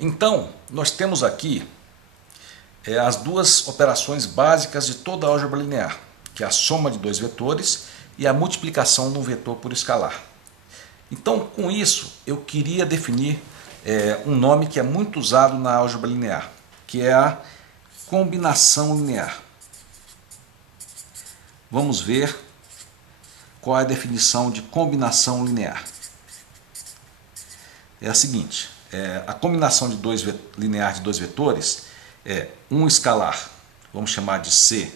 Então, nós temos aqui as duas operações básicas de toda a álgebra linear, que é a soma de dois vetores e a multiplicação de um vetor por escalar. Então, com isso, eu queria definir um nome que é muito usado na álgebra linear, que é a combinação linear. Vamos ver qual é a definição de combinação linear. É a seguinte: a combinação de linear de dois vetores é um escalar, vamos chamar de C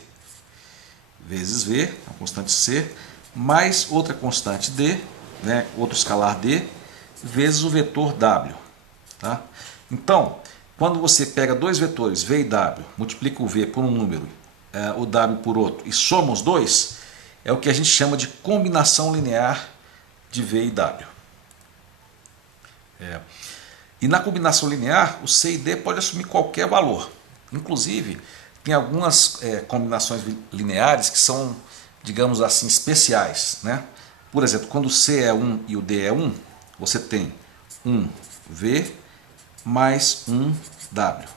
vezes V, a constante C, mais outra constante D, outro escalar D, vezes o vetor W. Tá? Então, quando você pega dois vetores V e W, multiplica o V por um número, o W por outro, e soma os dois, é o que a gente chama de combinação linear de V e W. E na combinação linear, o C e D pode assumir qualquer valor. Inclusive, tem algumas combinações lineares que são, digamos assim, especiais. Por exemplo, quando o C é 1 e o D é 1, você tem 1V mais 1W.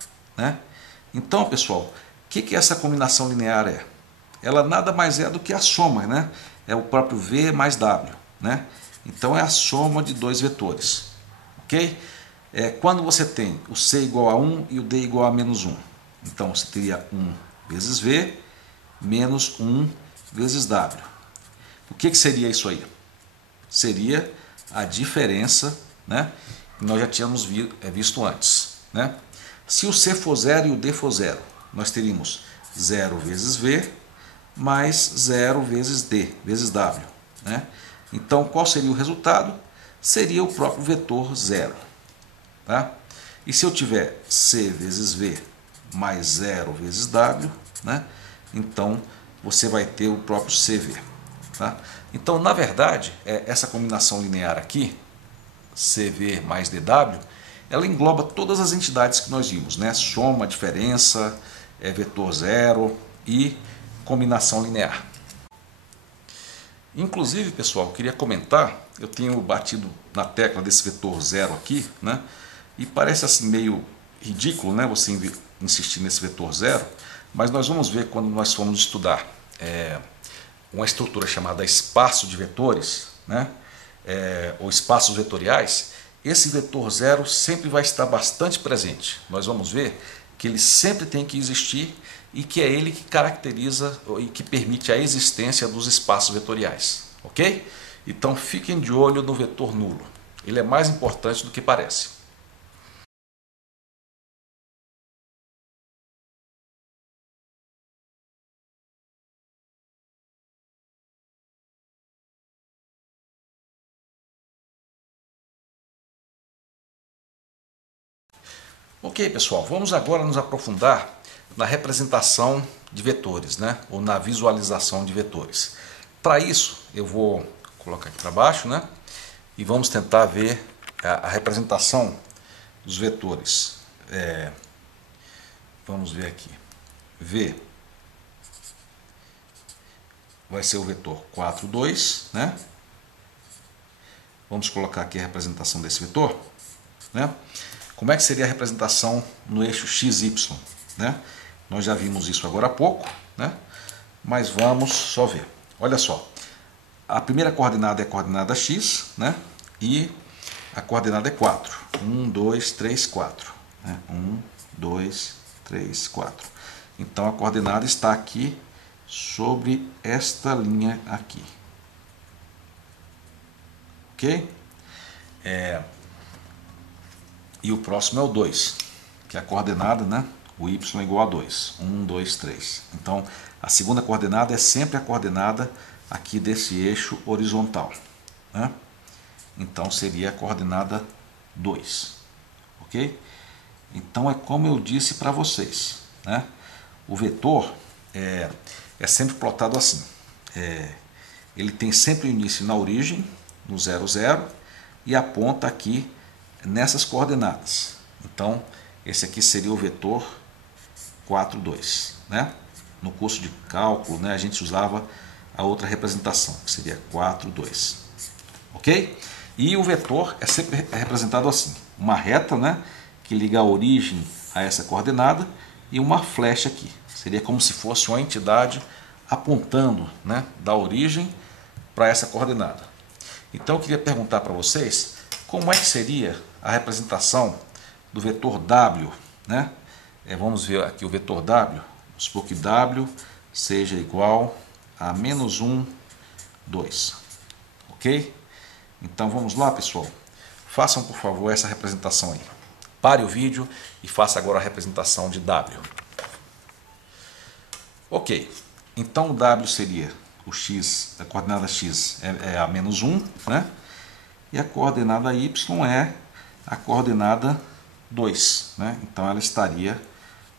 Então, pessoal, o que essa combinação linear é? Ela nada mais é do que a soma, é o próprio V mais W. Então, é a soma de dois vetores. Ok? Quando você tem o C igual a 1 e o D igual a menos 1, então você teria 1 vezes V menos 1 vezes W. O que seria isso aí? Seria a diferença, que nós já tínhamos visto antes. Se o C for 0 e o D for 0, nós teríamos 0 vezes V mais 0 vezes D, vezes W. Então, qual seria o resultado? Seria o próprio vetor 0. E se eu tiver C vezes V mais 0 vezes W, então você vai ter o próprio CV. Então, na verdade, essa combinação linear aqui, CV mais DW, ela engloba todas as entidades que nós vimos, soma, diferença, vetor 0 e combinação linear. Inclusive, pessoal, eu queria comentar, eu tenho batido na tecla desse vetor 0 aqui, e parece assim meio ridículo, você insistir nesse vetor 0, mas nós vamos ver quando nós formos estudar uma estrutura chamada espaço de vetores, ou espaços vetoriais. Esse vetor 0 sempre vai estar bastante presente. Nós vamos ver que ele sempre tem que existir e que é ele que caracteriza e que permite a existência dos espaços vetoriais. Ok? Então fiquem de olho no vetor nulo. Ele é mais importante do que parece. Ok, pessoal, vamos agora nos aprofundar na representação de vetores, ou na visualização de vetores. Para isso, eu vou colocar aqui para baixo, e vamos tentar ver a representação dos vetores. Vamos ver aqui. V vai ser o vetor 4, 2, Vamos colocar aqui a representação desse vetor, Como é que seria a representação no eixo XY? Nós já vimos isso agora há pouco, mas vamos só ver. Olha só, a primeira coordenada é a coordenada X, e a coordenada é 4. 1, 2, 3, 4. 1, 2, 3, 4. Então a coordenada está aqui sobre esta linha aqui. Ok? E o próximo é o 2, que é a coordenada, o y é igual a 2. 1, 2, 3. Então, a segunda coordenada é sempre a coordenada aqui desse eixo horizontal. Então, seria a coordenada 2. Ok? Então, é como eu disse para vocês. O vetor é sempre plotado assim. Ele tem sempre o início na origem, no 0, 0, e aponta aqui nessas coordenadas. Então, esse aqui seria o vetor 4, 2. No curso de cálculo, a gente usava a outra representação, que seria 4, 2. Ok? E o vetor é sempre representado assim. Uma reta, que liga a origem a essa coordenada e uma flecha aqui. Seria como se fosse uma entidade apontando, né, da origem para essa coordenada. Então eu queria perguntar para vocês como é que seria a representação do vetor W, né? Vamos ver aqui o vetor W. Vamos supor que W seja igual a -1, 2. Ok? Então vamos lá, pessoal. Façam, por favor, essa representação aí. Pare o vídeo e faça agora a representação de W. Ok. Então o W seria o x, a coordenada x é a -1, né? E a coordenada y é a coordenada 2, né? Então ela estaria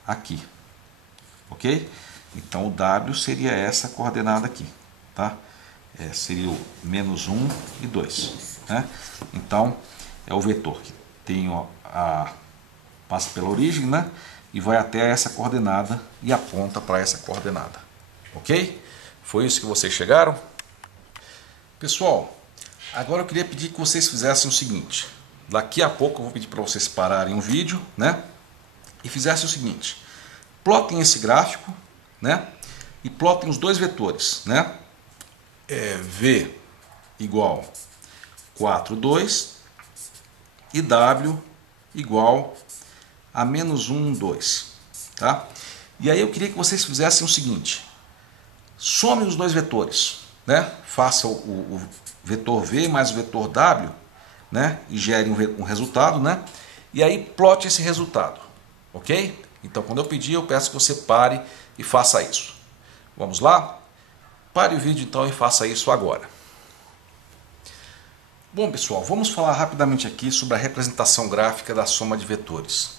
aqui, ok? Então o W seria essa coordenada aqui, tá? Seria o -1 e 2, né? Então é o vetor que tem passa pela origem, né? E vai até essa coordenada e aponta para essa coordenada, ok? Foi isso que vocês chegaram? Pessoal, agora eu queria pedir que vocês fizessem o seguinte. Daqui a pouco eu vou pedir para vocês pararem o vídeo, né? E fizessem o seguinte. Plotem esse gráfico, né? E plotem os dois vetores, né? V igual 4, 2 e W igual a -1, 2, tá? E aí eu queria que vocês fizessem o seguinte. Some os dois vetores, né? Faça o vetor V mais o vetor W, né? E gere um resultado, né? E aí plote esse resultado, ok? Então quando eu pedir, eu peço que você pare e faça isso. Vamos lá? Pare o vídeo então e faça isso agora. Bom, pessoal, vamos falar rapidamente aqui sobre a representação gráfica da soma de vetores.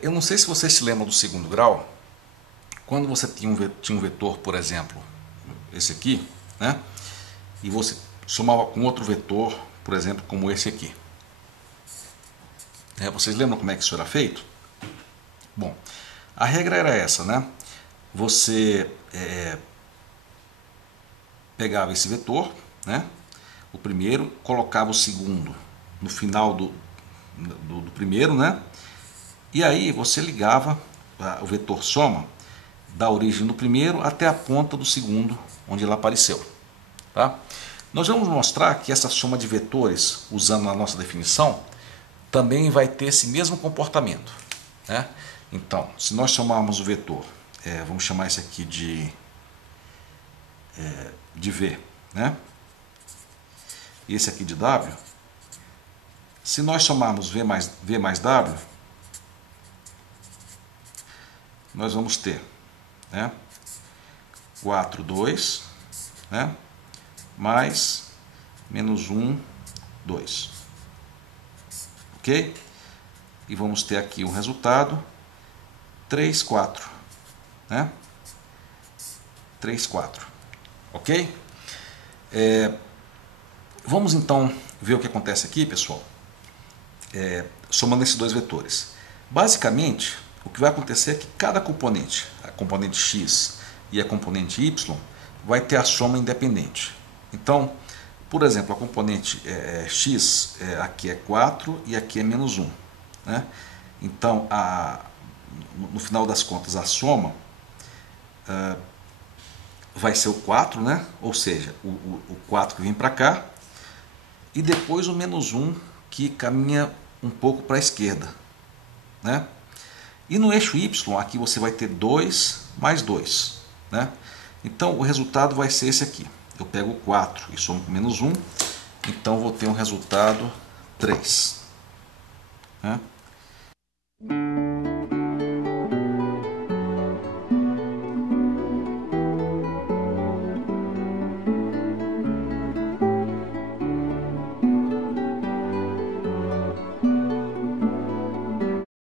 Eu não sei se vocês se lembram do segundo grau. Quando você tinha um vetor, por exemplo, esse aqui, né? E você somava com outro vetor, por exemplo, como esse aqui. Vocês lembram como é que isso era feito? Bom, a regra era essa, né? Você pegava esse vetor, né? O primeiro, colocava o segundo no final do primeiro, né? E aí você ligava o vetor soma da origem do primeiro até a ponta do segundo, onde ela apareceu. Tá? Nós vamos mostrar que essa soma de vetores, usando a nossa definição, também vai ter esse mesmo comportamento, né? Então, se nós somarmos o vetor, vamos chamar esse aqui de V, né? E esse aqui de W, se nós somarmos V mais W, nós vamos ter, né, 4, 2, né, mais -1, 2. Ok? E vamos ter aqui o resultado 3, 4. Né? 3, 4. Ok? Vamos então ver o que acontece aqui, pessoal, somando esses dois vetores. Basicamente, o que vai acontecer é que cada componente, a componente x e a componente y, vai ter a soma independente. Então, por exemplo, a componente x aqui é 4 e aqui é -1. Né? Então, no final das contas, a soma vai ser o 4, né? Ou seja, o 4 que vem para cá, e depois o -1 que caminha um pouco para a esquerda. Né? E no eixo y, aqui você vai ter 2 mais 2. Né? Então o resultado vai ser esse aqui. Eu pego o 4 e somo com -1, então vou ter um resultado 3. Né?